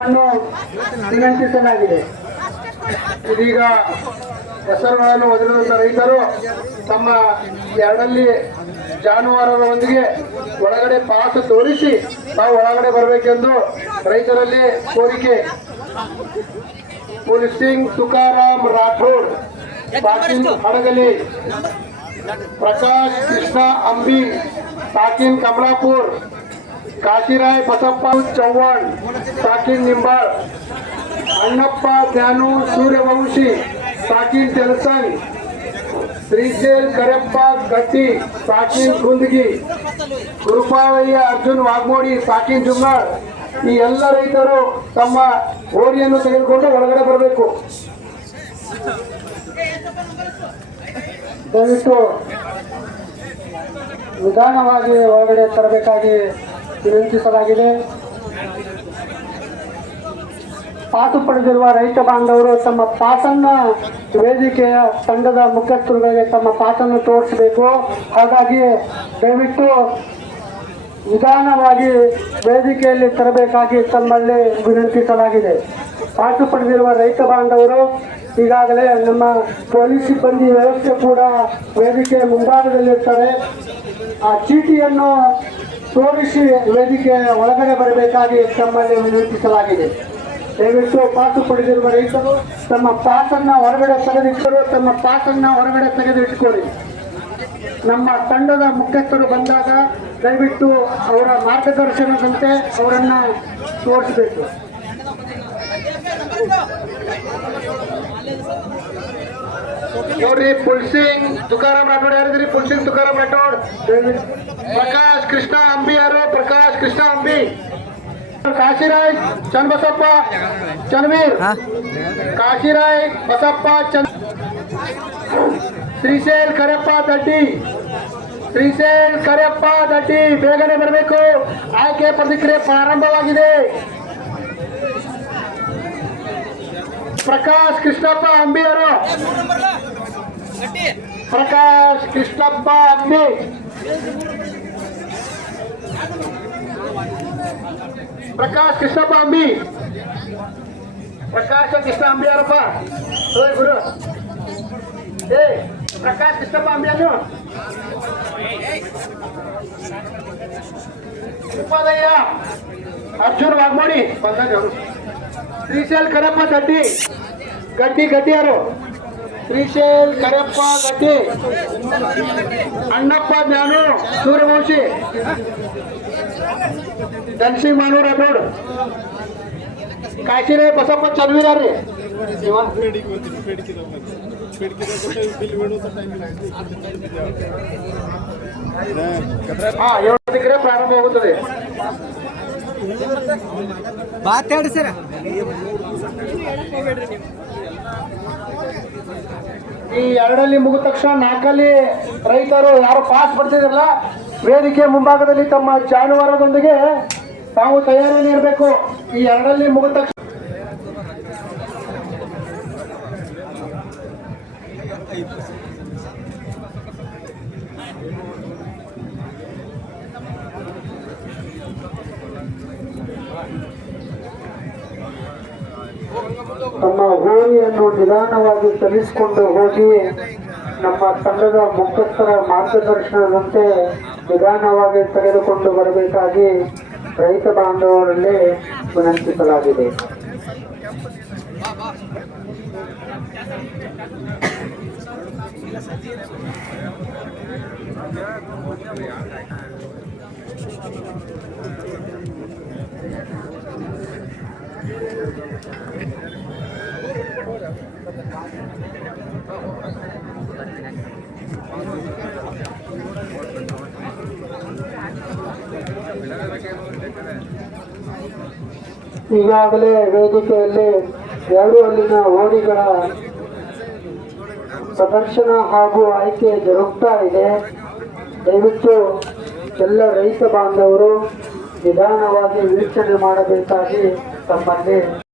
ವಿನಂತಿಸಲಾಗಿದೆ. ಇದೀಗ ಹೆಸರುಗಳನ್ನು ಒದಗಿರುವಂತಹ ರೈತರು ತಮ್ಮ ಎರಡಲ್ಲಿ ಜಾನುವಾರುಗಳೊಂದಿಗೆ ಒಳಗಡೆ ಪಾಸ್ ತೋರಿಸಿ ತಾವು ಒಳಗಡೆ ಬರಬೇಕೆಂದು ರೈತರಲ್ಲಿ ಕೋರಿಕೆ. ಪುಲ್ಸಿಂಗ್ ತುಕಾರಾಮ್ ರಾಠೋಡ್, ಪಾಟೀಲ್ ಹಡಗಲಿ, ಪ್ರಕಾಶ್ ಕೃಷ್ಣ ಅಂಬಿ, ಪಾಟೀಲ್ ಕಮಲಾಪುರ್, ಕಾಶಿರಾಯ್ ಬಸಪ್ಪ ಚವ್ಹಾಣ್, ಪಾಟೀಲ್ ನಿಂಬಾಳ್, ಅಣ್ಣಪ್ಪ ಜ್ಞಾನು ಸೂರ್ಯವಂಶಿ, ಪಾಟೀಲ್ ತೆಲಸಂಗ್, ಶ್ರೀಶೈಲ್ ಕರೆಪ್ಪ ಗಟ್ಟಿ, ಪಾಟೀಲ್ ಕುಂದಗಿ, ಗುರುಪಾಲಯ್ಯ ಅರ್ಜುನ್ ವಾಗ್ಮೋಡಿ, ಪಾಟೀಲ್ ಜುಮ್ನಾಳ್. ಈ ಎಲ್ಲ ರೈತರು ತಮ್ಮ ಹೋರಿಯನ್ನು ತೆಗೆದುಕೊಂಡು ಒಳಗಡೆ ಬರಬೇಕು. ದಯವಿಟ್ಟು ನಿಧಾನವಾಗಿ ಒಳಗಡೆ ತರಬೇಕಾಗಿ ವಿನಂತಿಸಲಾಗಿದೆ. ಪಾಸು ಪಡೆದಿರುವ ರೈತ ಬಾಂಧವರು ತಮ್ಮ ಪಾಸನ್ನು ವೇದಿಕೆಯ ತಂಡದ ಮುಖ್ಯಸ್ಥರುಗಳಿಗೆ ತಮ್ಮ ಪಾಸನ್ನು ತೋರಿಸಬೇಕು. ಹಾಗಾಗಿ ದಯವಿಟ್ಟು ನಿಧಾನವಾಗಿ ವೇದಿಕೆಯಲ್ಲಿ ತರಬೇಕಾಗಿ ತಮ್ಮಲ್ಲಿ ವಿನಂತಿಸಲಾಗಿದೆ. ಪಾಸು ಪಡೆದಿರುವ ರೈತ ಬಾಂಧವರು ಈಗಾಗಲೇ ನಮ್ಮ ಪೊಲೀಸ್ ಸಿಬ್ಬಂದಿ ವ್ಯವಸ್ಥೆ ಕೂಡ ವೇದಿಕೆಯ ಮುಂಭಾಗದಲ್ಲಿರ್ತಾರೆ. ಆ ಚೀಟಿಯನ್ನು ತೋರಿಸಿ ವೇದಿಕೆ ಒಳಗಡೆ ಬರಬೇಕಾಗಿ ತಮ್ಮಲ್ಲಿ ವಿನಂತಿಸಲಾಗಿದೆ. ದಯವಿಟ್ಟು ಪಾಸು ಪಡೆದಿರುವ ರೈತರು ತಮ್ಮ ಪಾಸನ್ನು ಹೊರಗಡೆ ತೆಗೆದಿಟ್ಟುಕೊಳ್ಳಿ. ನಮ್ಮ ತಂಡದ ಮುಖ್ಯಸ್ಥರು ಬಂದಾಗ ದಯವಿಟ್ಟು ಅವರ ಮಾರ್ಗದರ್ಶನದಂತೆ ಅವರನ್ನು ತೋರಿಸಬೇಕು. ನೋಡ್ರಿ, ಪುಲ್ಸಿಂಗ್ ತುಕಾರಾಮ್ ರಾಠೋಡ್ ಯಾರಿದ್ರಿ? ಪುಲ್ಸಿಂಗ್ ತುಕಾರಾಮ್ ರಾಠೋಡ್. ಪ್ರಕಾಶ್ ಕೃಷ್ಣ ಅಂಬಿ ಯಾರು? ಪ್ರಕಾಶ್ ಕೃಷ್ಣ ಅಂಬಿ. ಕಾಶಿರಾಯ್ ಚನ್ನಬಸಪ್ಪ ಚನ್ವೀರ್, ಕಾಶಿರಾಯ್ ಬಸಪ್ಪ ಶ್ರೀಶೈಲ್ ಕರೆಪ್ಪ ದಡ್ಡಿ, ಶ್ರೀಶೈಲ್ ಕರೆಪ್ಪ ದಡ್ಡಿ. ಬೇಗನೆ ಬರಬೇಕು. ಆಯ್ಕೆ ಪ್ರತಿಕ್ರಿಯೆ ಪ್ರಾರಂಭವಾಗಿದೆ. ಪ್ರಕಾಶ್ ಕೃಷ್ಣಪ್ಪ ಅಂಬಿಯರು, ಪ್ರಕಾಶ್ ಕೃಷ್ಣಪ್ಪ ಅಂಬಿ, ಪ್ರಕಾಶ್ ಕೃಷ್ಣಪ್ಪ ಅಂಬಿ, ಪ್ರಕಾಶ್ ಕೃಷ್ಣ ಅಂಬಿ ಯಾರಪ್ಪ? ಗುರು ಪ್ರಕಾಶ್ ಕೃಷ್ಣಪ್ಪ ಅಂಬಿ ಅನ್ನು ಉಪಾದಯ್ಯ ಅರ್ಜುನ್ ವಾಗ್ಮೋಡಿ ಬಂದಾಗ ಅವರು. ಶ್ರೀಶೈಲ್ ಕರೆಪ್ಪ ಗಡ್ಡಿ ಗಡ್ಡಿ ಯಾರು? ಶ್ರೀಶೈಲ್ ಕರೆಪ್ಪ ಗಡ್ಡಿ, ಅಣ್ಣಪ್ಪ ಜ್ಞಾನು ಸೂರ್ಯವಂಶಿ, ಧನ್ಸಿಂಗ್ ಮಾನೂರ್ ರಾಠೋಡ್, ಕಾಶಿರಾಯ್ ಬಸಪ್ಪ ಚನ್ವೀರಾರಿ. ಪ್ರತಿಕ್ರಿಯೆ ಪ್ರಾರಂಭವಾಗುತ್ತದೆ. ಮಾತಾಡಿ ಸರ್. ಈ ಎರಡಲ್ಲಿ ಮುಗಿದ ತಕ್ಷಣ ನಾಲ್ಕಲ್ಲಿ ರೈತರು ಯಾರು ಪಾಸ್ ಪಡ್ತಿದ್ರಲ್ಲ ವೇದಿಕೆ ಮುಂಭಾಗದಲ್ಲಿ ತಮ್ಮ ಜಾನುವಾರುದೊಂದಿಗೆ ತಾವು ತಯಾರಿಯಲ್ಲಿ ಇರಬೇಕು. ಈ ಎರಡಲ್ಲಿ ಮುಗಿದ ತಕ್ಷಣ ತಮ್ಮ ಹೋರಿಯನ್ನು ನಿಧಾನವಾಗಿ ಚಲಿಸಿಕೊಂಡು ಹೋಗಿ ನಮ್ಮ ತಂಡದ ಮುಖ್ಯಸ್ಥರ ಮಾರ್ಗದರ್ಶನದಂತೆ ನಿಧಾನವಾಗಿ ತೆಗೆದುಕೊಂಡು ಬರಬೇಕಾಗಿ ರೈತ ಬಾಂಧವರಲ್ಲಿ ವಿನಂತಿಸಲಾಗಿದೆ. ಈಗಾಗಲೇ ವೇದಿಕೆಯಲ್ಲಿ ಎರಡು ಹಲ್ಲಿನ ಹೋರಿಗಳ ಪ್ರದರ್ಶನ ಹಾಗೂ ಆಯ್ಕೆ ಜರುಗ್ತಾ ಇದೆ. ದಯವಿಟ್ಟು ಎಲ್ಲ ರೈತ ಬಾಂಧವರು ನಿಧಾನವಾಗಿ ವೀಕ್ಷಣೆ ಮಾಡಬೇಕಾಗಿ ತಮ್ಮಲ್ಲಿ